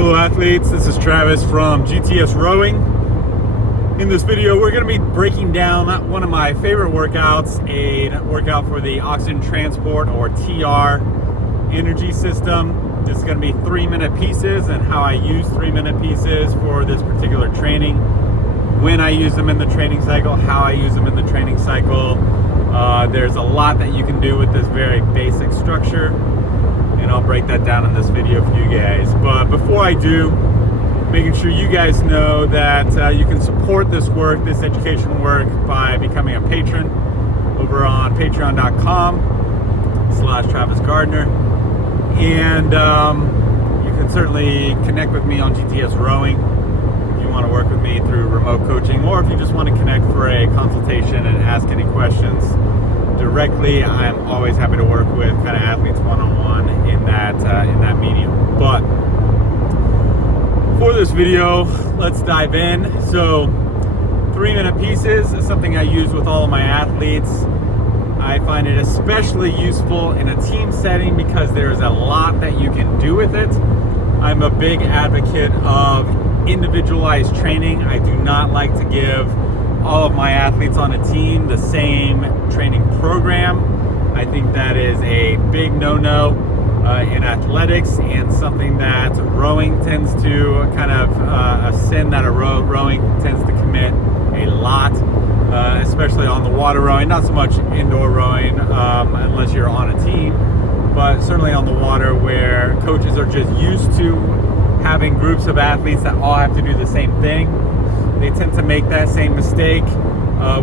Hello athletes, this is Travis from GTS Rowing. In this video we're going to be breaking down one of my favorite workouts, a workout for the oxygen transport or TR energy system. This is going to be 3-minute pieces and how I use 3-minute pieces for this particular training, when I use them in the training cycle, how I use them in the training cycle. There's a lot that you can do with this very basic structure, and I'll break that down in this video for you guys. But before I do, making sure you guys know that you can support this work, this education work, by becoming a patron over on patreon.com/Travis Gardner. And you can certainly connect with me on GTS Rowing if you want to work with me through remote coaching, or if you just want to connect for a consultation and ask any questions directly. I'm always happy to work with kind of athletes one-on-one in that medium. But for this video, let's dive in. So 3-minute pieces is something I use with all of my athletes. I find it especially useful in a team setting because there's a lot that you can do with it. I'm a big advocate of individualized training. I do not like to give all of my athletes on a team the same training program. I think that is a big no-no in athletics, and something that rowing tends to kind of a sin that rowing tends to commit a lot, especially on the water rowing. Not so much indoor rowing unless you're on a team, but certainly on the water, where coaches are just used to having groups of athletes that all have to do the same thing. They tend to make that same mistake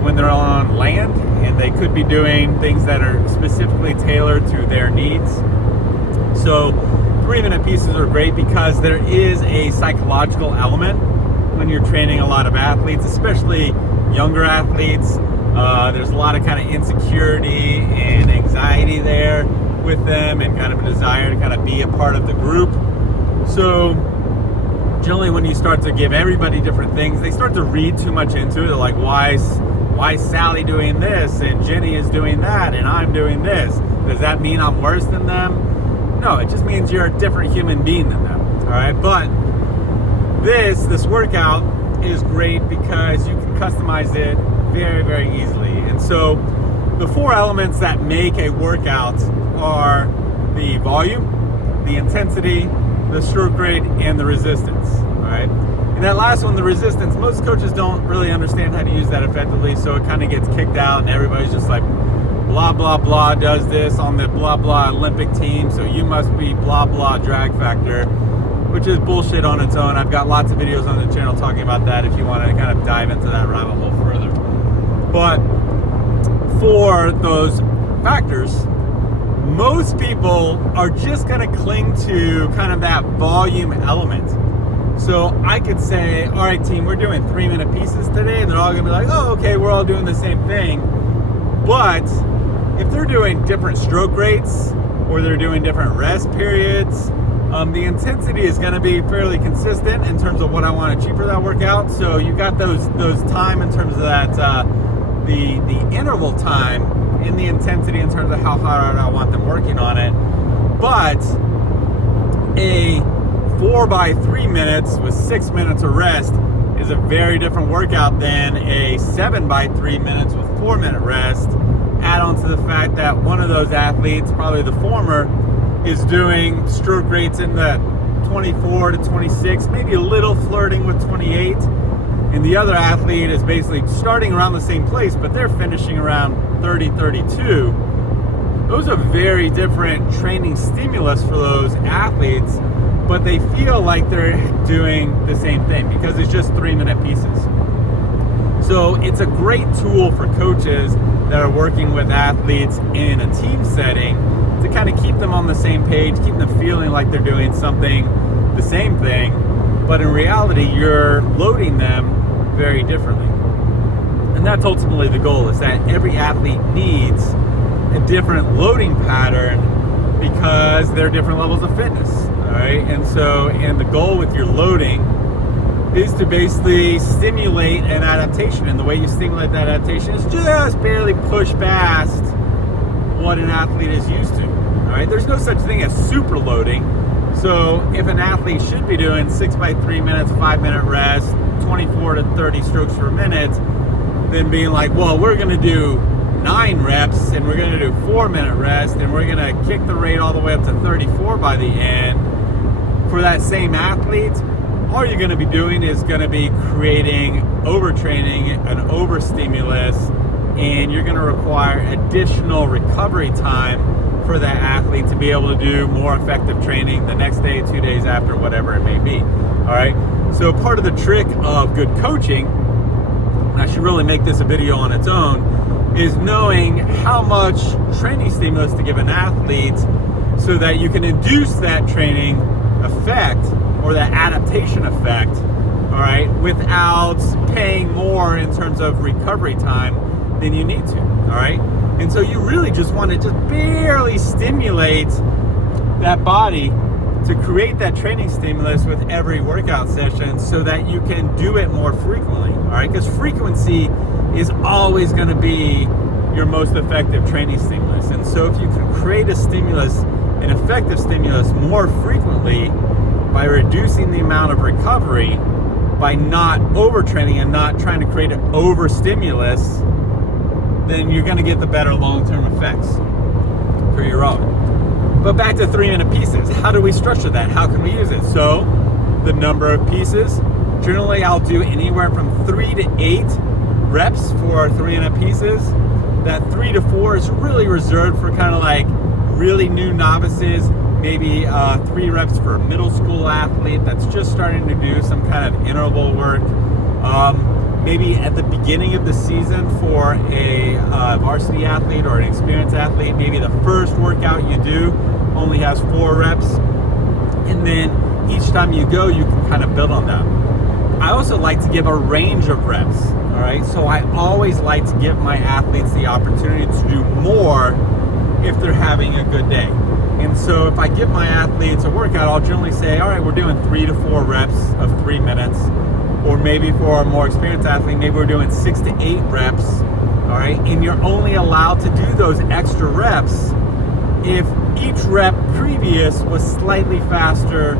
when they're on land, and they could be doing things that are specifically tailored to their needs. So 3-minute pieces are great because there is a psychological element when you're training a lot of athletes, especially younger athletes. There's a lot of kind of insecurity and anxiety there with them, and kind of a desire to kind of be a part of the group. So generally when you start to give everybody different things, they start to read too much into it. They're like, why is Sally doing this and Jenny is doing that and I'm doing this? Does that mean I'm worse than them? No, it just means you're a different human being than them. All right, but this workout is great because you can customize it very, very easily. And so the 4 elements that make a workout are the volume, the intensity, the stroke rate, and the resistance. All right, and that last one, the resistance, most coaches don't really understand how to use that effectively, so it kind of gets kicked out, and everybody's just like, blah blah blah does this on the blah blah Olympic team, so you must be blah blah drag factor, which is bullshit on its own. I've got lots of videos on the channel talking about that if you want to kind of dive into that rabbit hole further. But for those factors, most people are just going to cling to kind of that volume element. So I could say, all right team, we're doing 3-minute pieces today, and they're all going to be like, oh okay, we're all doing the same thing. But if they're doing different stroke rates, or they're doing different rest periods, the intensity is going to be fairly consistent in terms of what I want to achieve for that workout. So you got those time in terms of that, the interval time in the intensity in terms of how hard I want them working on it. But a 4x3 minutes with 6 minutes of rest is a very different workout than a 7x3 minutes with 4-minute rest. Add on to the fact that one of those athletes, probably the former, is doing stroke rates in the 24 to 26, maybe a little flirting with 28. And the other athlete is basically starting around the same place, but they're finishing around 30, 32. Those are very different training stimulus for those athletes, but they feel like they're doing the same thing because it's just 3-minute pieces. So it's a great tool for coaches that are working with athletes in a team setting to kind of keep them on the same page, keep them feeling like they're doing something, the same thing, but in reality, you're loading them very differently. And that's ultimately the goal, is that every athlete needs a different loading pattern because they're different levels of fitness, all right? And so, and the goal with your loading is to basically stimulate an adaptation. And the way you stimulate that adaptation is just barely push past what an athlete is used to. All right, there's no such thing as super loading. So if an athlete should be doing 6 by 3 minutes, 5-minute rest, 24 to 30 strokes per minute, then being like, well, we're going to do 9 reps and we're going to do 4-minute rest and we're going to kick the rate all the way up to 34 by the end. For that same athlete, all you're going to be doing is going to be creating overtraining, an overstimulus, and you're going to require additional recovery time for that athlete to be able to do more effective training the next day, 2 days after, whatever it may be. All right. So part of the trick of good coaching, and I should really make this a video on its own, is knowing how much training stimulus to give an athlete so that you can induce that training effect or that adaptation effect, all right, without paying more in terms of recovery time than you need to, all right? And so you really just want to just barely stimulate that body to create that training stimulus with every workout session so that you can do it more frequently, all right? Because frequency is always going to be your most effective training stimulus. And so if you can create a stimulus, an effective stimulus more frequently by reducing the amount of recovery, by not overtraining and not trying to create an overstimulus, then you're going to get the better long-term effects for your own. But back to 3-minute pieces. How do we structure that? How can we use it? So the number of pieces, generally I'll do anywhere from 3 to 8 reps for 3-minute pieces. That 3 to 4 is really reserved for kind of like really new novices, maybe 3 reps for a middle school athlete that's just starting to do some kind of interval work. Maybe at the beginning of the season for a varsity athlete or an experienced athlete, maybe the first workout you do only has 4 reps. And then each time you go, you can kind of build on that. I also like to give a range of reps, all right? So I always like to give my athletes the opportunity to do more if they're having a good day. And so if I give my athletes a workout, I'll generally say, all right, we're doing 3 to 4 reps of 3 minutes. Or maybe for a more experienced athlete, maybe we're doing 6 to 8 reps, all right? And you're only allowed to do those extra reps if each rep previous was slightly faster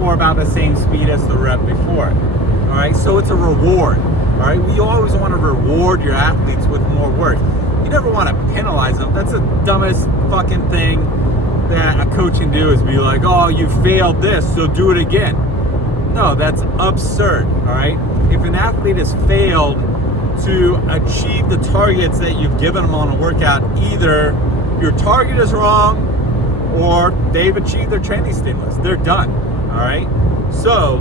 or about the same speed as the rep before, all right? So it's a reward, all right? We always want to reward your athletes with more work. You never want to penalize them. That's the dumbest fucking thing that a coach can do, is be like, oh, you failed this, so do it again. No, that's absurd, all right? If an athlete has failed to achieve the targets that you've given them on a workout, either your target is wrong or they've achieved their training stimulus. They're done, all right? So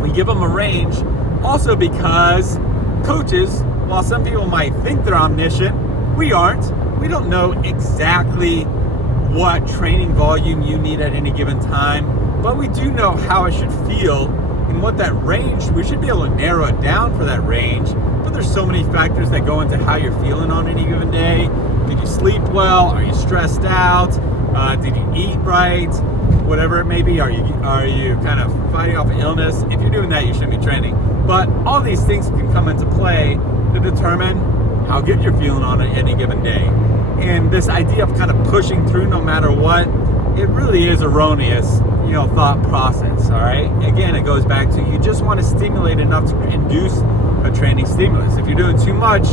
we give them a range also because coaches, while some people might think they're omniscient, we aren't. We don't know exactly what training volume you need at any given time. But we do know how it should feel and what that range, we should be able to narrow it down for that range. But there's so many factors that go into how you're feeling on any given day. Did you sleep well? Are you stressed out? Did you eat right? Whatever it may be. Are you kind of fighting off an illness? If you're doing that, you shouldn't be training. But all these things can come into play to determine how good you're feeling on any given day. And this idea of kind of pushing through no matter what, it really is erroneous, thought process, all right? Again, it goes back to you just want to stimulate enough to induce a training stimulus. If you're doing too much,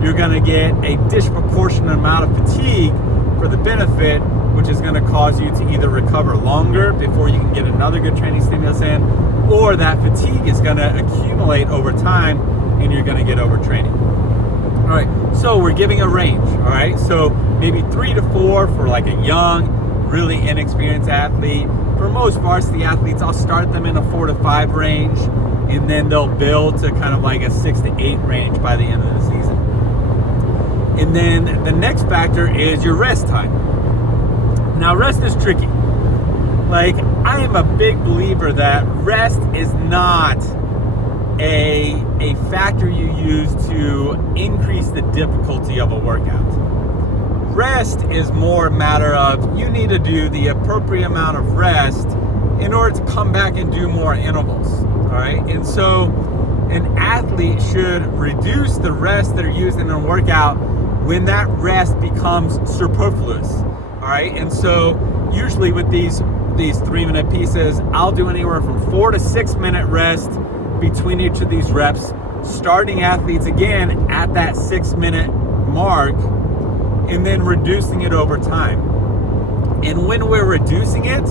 you're going to get a disproportionate amount of fatigue for the benefit, which is going to cause you to either recover longer before you can get another good training stimulus in, or that fatigue is going to accumulate over time and you're going to get overtraining. All right, so we're giving a range, all right? So maybe 3 to 4 for like a young, really inexperienced athlete. For most varsity athletes, I'll start them in a 4 to 5 range, and then they'll build to kind of like a 6 to 8 range by the end of the season. And then the next factor is your rest time. Now, rest is tricky. Like, I am a big believer that rest is not a factor you use to increase the difficulty of a workout. Rest is more a matter of you need to do the appropriate amount of rest in order to come back and do more intervals, all right? And so an athlete should reduce the rest that are used in a workout when that rest becomes superfluous, all right? And so usually with these these 3-minute pieces, I'll do anywhere from 4 to 6 minute rest between each of these reps, starting athletes again at that 6-minute mark, and then reducing it over time. And when we're reducing it,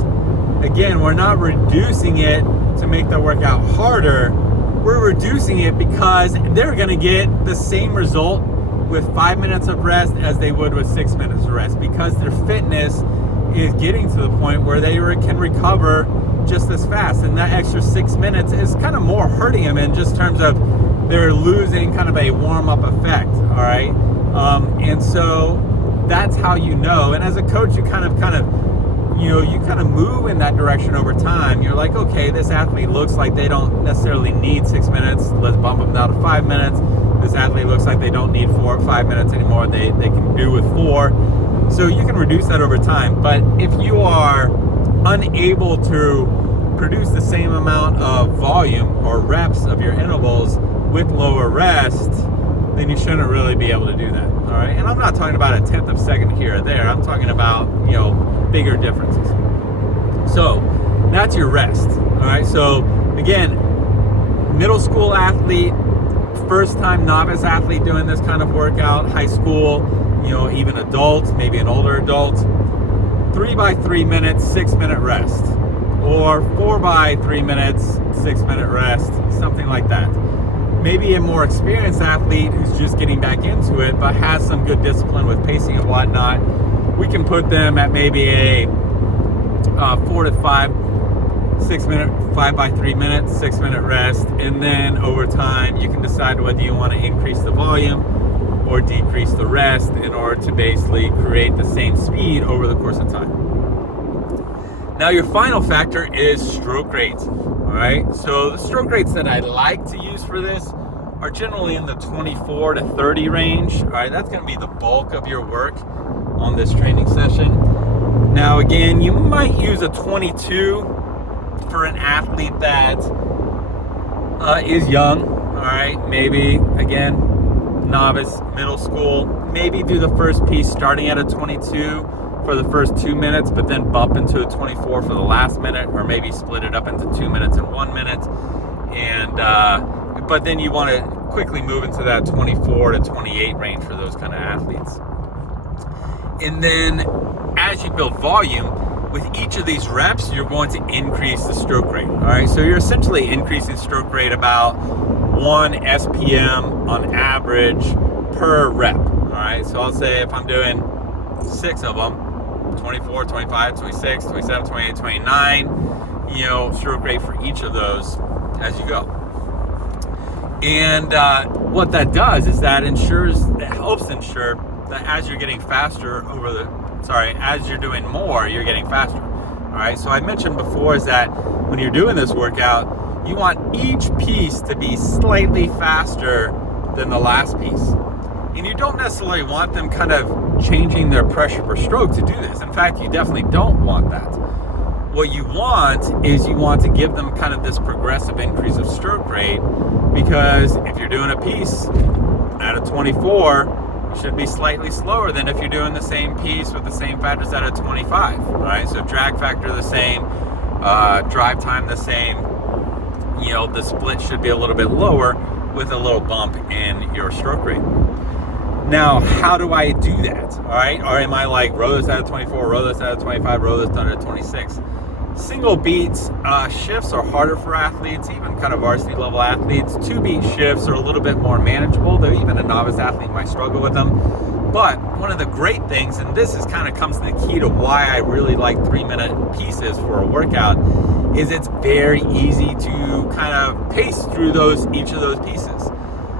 again, we're not reducing it to make the workout harder. We're reducing it because they're going to get the same result with 5 minutes of rest as they would with 6 minutes of rest, because their fitness is getting to the point where they can recover just as fast. And that extra 6 minutes is kind of more hurting them in just terms of they're losing kind of a warm-up effect, all right? And so that's how you know. And as a coach, you kind of move in that direction over time. You're like, okay, this athlete looks like they don't necessarily need 6 minutes. Let's bump them down to 5 minutes. This athlete looks like they don't need 4 or 5 minutes anymore. They can do with 4. So you can reduce that over time. But if you are unable to produce the same amount of volume or reps of your intervals with lower rest, then you shouldn't really be able to do that. All right. And I'm not talking about a 1/10 of a second here or there. I'm talking about, bigger differences. So that's your rest. All right. So again, middle school athlete, first time novice athlete doing this kind of workout, high school, even adults, maybe an older adult, 3 by 3 minutes, 6-minute rest, or 4 by 3 minutes, 6-minute rest, something like that. Maybe a more experienced athlete who's just getting back into it, but has some good discipline with pacing and whatnot, we can put them at maybe a 4 to 5, 6-minute, 5 by 3 minutes, 6-minute rest. And then over time, you can decide whether you want to increase the volume or decrease the rest in order to basically create the same speed over the course of time. Now, your final factor is stroke rate. All right. So the stroke rates that I like to use for this are generally in the 24 to 30 range. All right. That's going to be the bulk of your work on this training session. Now, again, you might use a 22 for an athlete that is young. All right. Maybe, again, novice, middle school. Maybe do the first piece starting at a 22 for the first 2 minutes, but then bump into a 24 for the last minute, or maybe split it up into 2 minutes and 1 minute. And but then you want to quickly move into that 24 to 28 range for those kind of athletes. And then as you build volume, with each of these reps, you're going to increase the stroke rate. All right, so you're essentially increasing stroke rate about 1 SPM on average per rep. All right, so I'll say if I'm doing 6 of them, 24, 25, 26, 27, 28, 29, stroke rate for each of those as you go. And what that does is that helps ensure that as you're getting faster as you're doing more, you're getting faster. All right, so I mentioned before is that when you're doing this workout, you want each piece to be slightly faster than the last piece. And you don't necessarily want them kind of changing their pressure per stroke to do this. In fact, you definitely don't want that. What you want is you want to give them kind of this progressive increase of stroke rate, because if you're doing a piece at a 24, it should be slightly slower than if you're doing the same piece with the same factors at a 25, right? So drag factor the same, drive time the same, the split should be a little bit lower with a little bump in your stroke rate. Now, how do I do that? All right, or am I like row this out of 24, row this out of 25, row this down to 26? Single beats shifts are harder for athletes, even kind of varsity level athletes. 2-beat shifts are a little bit more manageable, though even a novice athlete might struggle with them. But one of the great things, and this is kind of comes to the key to why I really like 3-minute pieces for a workout, is it's very easy to kind of pace through each of those pieces.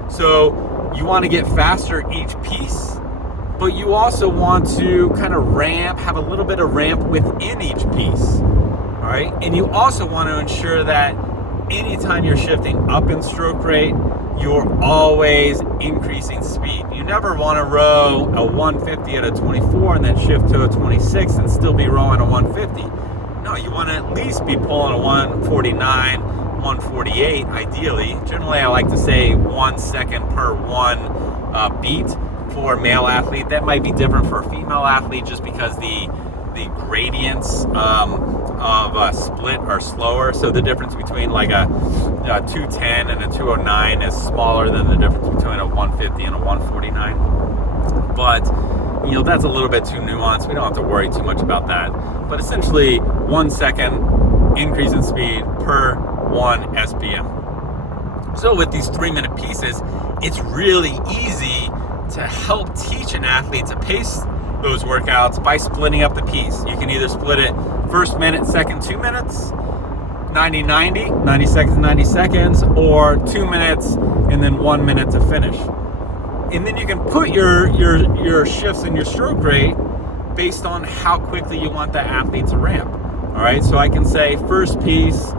So you want to get faster each piece, but you also want to kind of have a little bit of ramp within each piece. All right, and you also want to ensure that anytime you're shifting up in stroke rate, you're always increasing speed. You never want to row a 150 at a 24 and then shift to a 26 and still be rowing a 150. No, you want to at least be pulling a 149, 148 ideally. Generally, I like to say 1 second per one beat for a male athlete. That might be different for a female athlete just because the gradients of a split are slower. So the difference between like a 210 and a 209 is smaller than the difference between a 150 and a 149. But that's a little bit too nuanced. We don't have to worry too much about that. But essentially, 1 second increase in speed per 1 SPM. So with these 3-minute pieces, it's really easy to help teach an athlete to pace those workouts by splitting up the piece. You can either split it first minute, second 2 minutes, 90-90, 90 seconds, 90 seconds, or 2 minutes and then 1 minute to finish. And then you can put your shifts in your stroke rate based on how quickly you want that athlete to ramp. All right, so I can say first piece,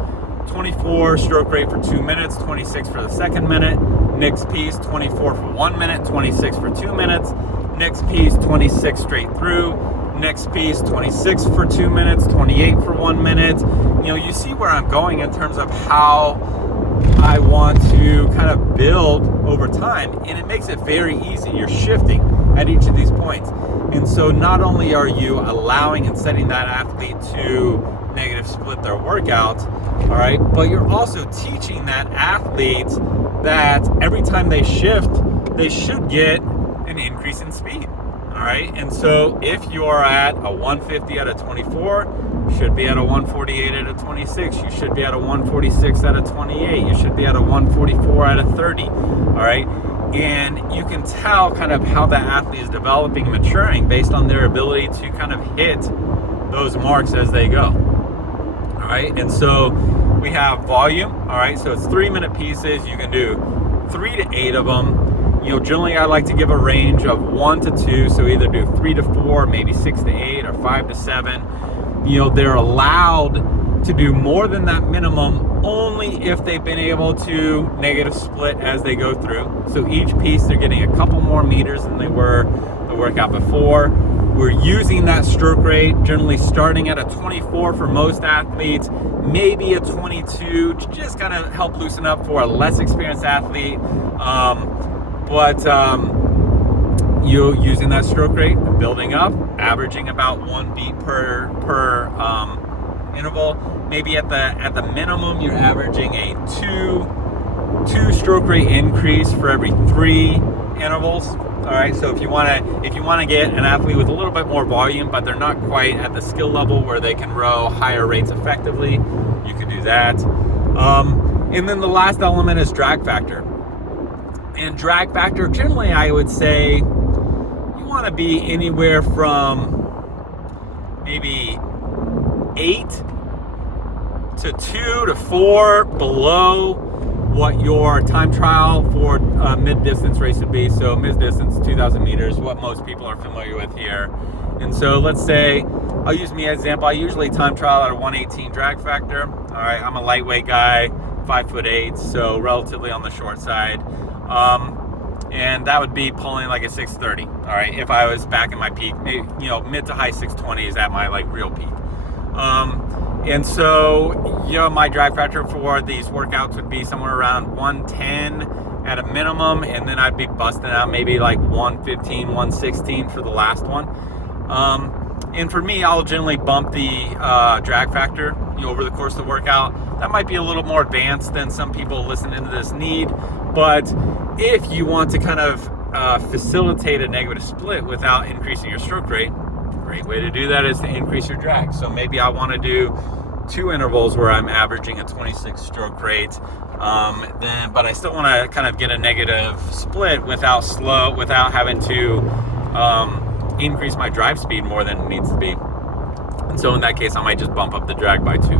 24 stroke rate for 2 minutes, 26 for the second minute. Next piece, 24 for 1 minute, 26 for 2 minutes. Next piece, 26 straight through. Next piece, 26 for 2 minutes, 28 for 1 minute. You see where I'm going in terms of how I want to kind of build over time, and it makes it very easy. You're shifting at each of these points. And so not only are you allowing and setting that athlete to negative split their workout, all right, but you're also teaching that athlete that every time they shift, they should get an increase in speed. All right, and so if you are at a 150 at a 24, you should be at a 148 at a 26. You should be at a 146 at a 28. You should be at a 144 at a 30. All right, and you can tell kind of how that athlete is developing and maturing based on their ability to kind of hit those marks as they go. All right, and so we have volume. All right, so it's 3-minute pieces. You can do 3 to 8 of them. Generally I like to give a range of 1 to 2, so either do 3 to 4, maybe 6 to 8, or 5 to 7. They're allowed to do more than that minimum only if they've been able to negative split as they go through. So each piece they're getting a couple more meters than they were the workout before. We're using that stroke rate, generally starting at a 24 for most athletes, maybe a 22, to just kind of help loosen up for a less experienced athlete. But you're using that stroke rate, building up, averaging about 1 beat per interval. Maybe at the minimum, you're averaging a two stroke rate increase for every 3 intervals. All right, so if you want to get an athlete with a little bit more volume, but they're not quite at the skill level where they can row higher rates effectively, you can do that. And then the last element is drag factor. And drag factor, generally, I would say you want to be anywhere from maybe 8 to 2 to 4 below what your time trial for mid-distance race would be. So mid-distance, 2,000 meters, what most people are familiar with here. And so let's say, I'll use me as an example. I usually time trial at a 118 drag factor. All right, I'm a lightweight guy, 5'8", so relatively on the short side. And that would be pulling like a 630. All right, if I was back in my peak, maybe, mid to high 620s at my like real peak. And so, my drag factor for these workouts would be somewhere around 110 at a minimum, and then I'd be busting out maybe like 115, 116 for the last one. And for me, I'll generally bump the drag factor over the course of the workout. That might be a little more advanced than some people listening to this need, but if you want to kind of facilitate a negative split without increasing your stroke rate, a great way to do that is to increase your drag. So maybe I want to do 2 intervals where I'm averaging a 26 stroke rate, but I still want to kind of get a negative split without having to increase my drive speed more than it needs to be. And so in that case, I might just bump up the drag by 2.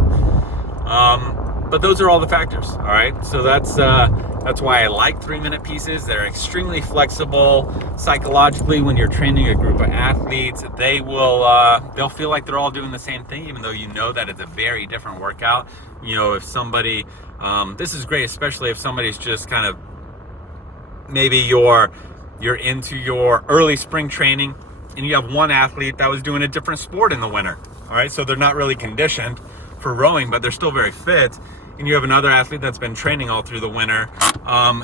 But those are all the factors, all right? So that's why I like 3-minute pieces. They're extremely flexible. Psychologically, when you're training a group of athletes, they'll feel like they're all doing the same thing, even though you know that it's a very different workout. If somebody, this is great, especially if somebody's just kind of, maybe you're into your early spring training and you have one athlete that was doing a different sport in the winter, all right? So they're not really conditioned for rowing, but they're still very fit. And you have another athlete that's been training all through the winter.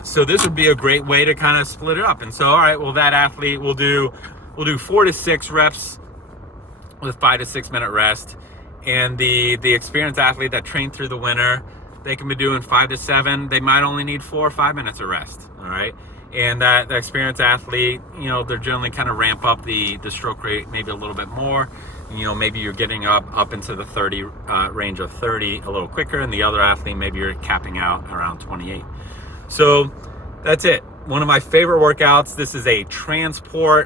So this would be a great way to kind of split it up. And so, all right, well, that athlete will do 4 to 6 reps with 5 to 6 minute rest. And the experienced athlete that trained through the winter, they can be doing 5 to 7. They might only need 4 or 5 minutes of rest. All right. And the experienced athlete, they're generally kind of ramp up the stroke rate maybe a little bit more. Maybe you're getting up into the 30 range of 30 a little quicker, and the other athlete, maybe you're capping out around 28. So that's it. One of my favorite workouts. This is a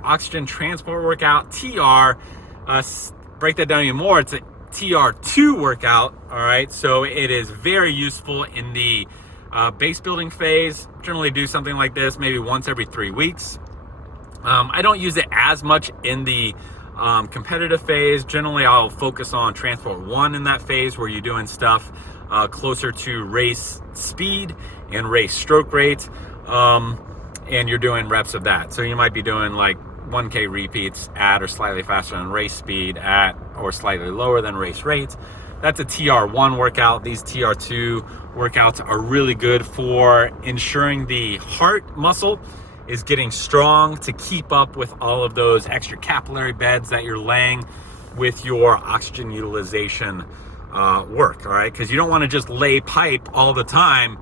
oxygen transport workout, TR. Break that down even more. It's a TR2 workout. All right. So it is very useful in the base building phase. Generally do something like this maybe once every 3 weeks. I don't use it as much in the competitive phase. Generally, I'll focus on transport 1 in that phase, where you're doing stuff closer to race speed and race stroke rate, and you're doing reps of that. So you might be doing like 1K repeats at or slightly faster than race speed at or slightly lower than race rates. That's a TR1 workout. These TR2 workouts are really good for ensuring the heart muscle is getting strong to keep up with all of those extra capillary beds that you're laying with your oxygen utilization work, all right? Because you don't want to just lay pipe all the time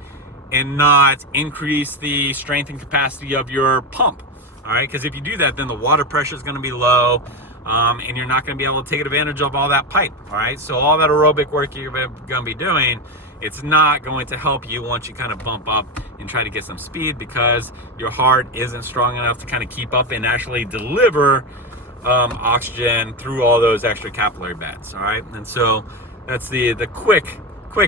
and not increase the strength and capacity of your pump, all right? Because if you do that, then the water pressure is going to be low, and you're not going to be able to take advantage of all that pipe, all right? So all that aerobic work you're going to be doing, it's not going to help you once you kind of bump up and try to get some speed, because your heart isn't strong enough to kind of keep up and actually deliver oxygen through all those extra capillary beds, all right? And so that's the quick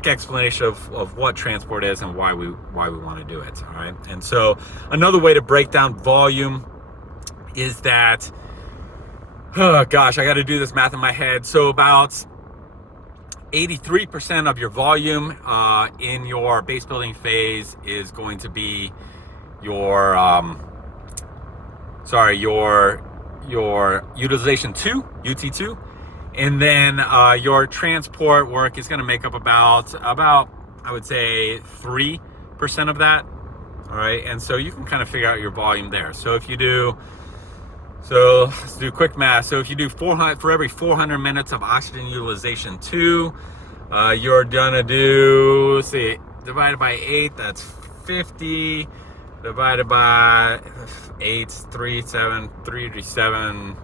explanation of what transport is and why we want to do it, all right? And so another way to break down volume is that, oh gosh, I got to do this math in my head. So about 83% of your volume in your base building phase is going to be your utilization 2, UT2, and then your transport work is going to make up about I would say 3% of that. All right, and so you can kind of figure out your volume there. So if you do, let's do quick math. So if you do 400 for every 400 minutes of oxygen utilization 2, you're gonna do, let's see, divided by 8, that's 50. Divided by 8, 337.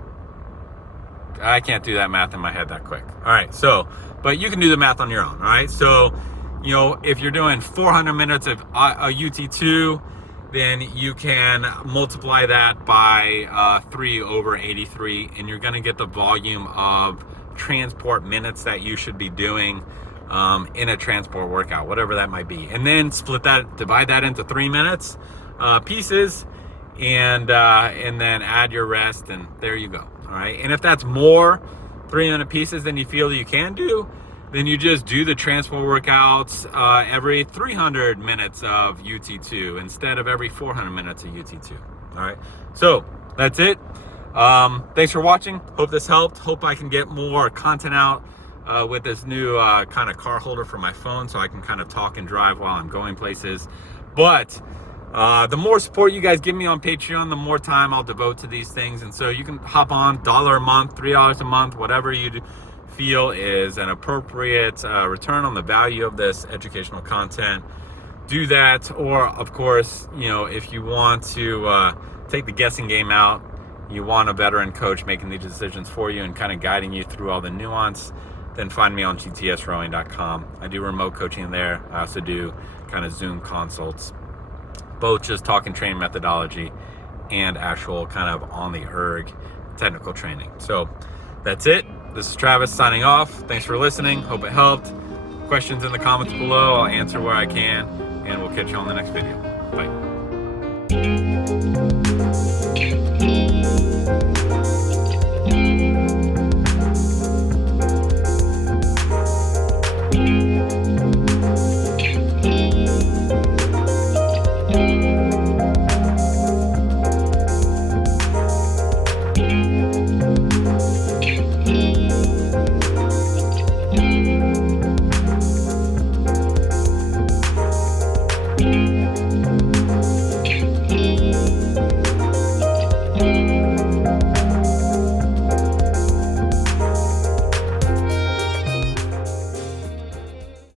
I can't do that math in my head that quick. All right, so, but you can do the math on your own, all right? So, if you're doing 400 minutes of a UT2, then you can multiply that by 3 over 83, and you're gonna get the volume of transport minutes that you should be doing in a transport workout, whatever that might be. And then divide that into 3 minutes pieces, and then add your rest, and there you go. All right. And if that's more 3-minute pieces than you feel you can do, then you just do the transport workouts every 300 minutes of UT2 instead of every 400 minutes of UT2. All right. So that's it. Thanks for watching. Hope this helped. Hope I can get more content out with this new kind of car holder for my phone, so I can kind of talk and drive while I'm going places. But the more support you guys give me on Patreon, the more time I'll devote to these things. And so you can hop on $1 a month, $3 a month, whatever you feel is an appropriate return on the value of this educational content. Do that. Or of course, if you want to take the guessing game out, you want a veteran coach making these decisions for you and kind of guiding you through all the nuance, then find me on gtsrowing.com. I do remote coaching there. I also do kind of Zoom consults, both just talk and train methodology and actual kind of on the erg technical training. So that's it. This is Travis signing off. Thanks for listening. Hope it helped. Questions in the comments below. I'll answer where I can, and we'll catch you on the next video. Bye.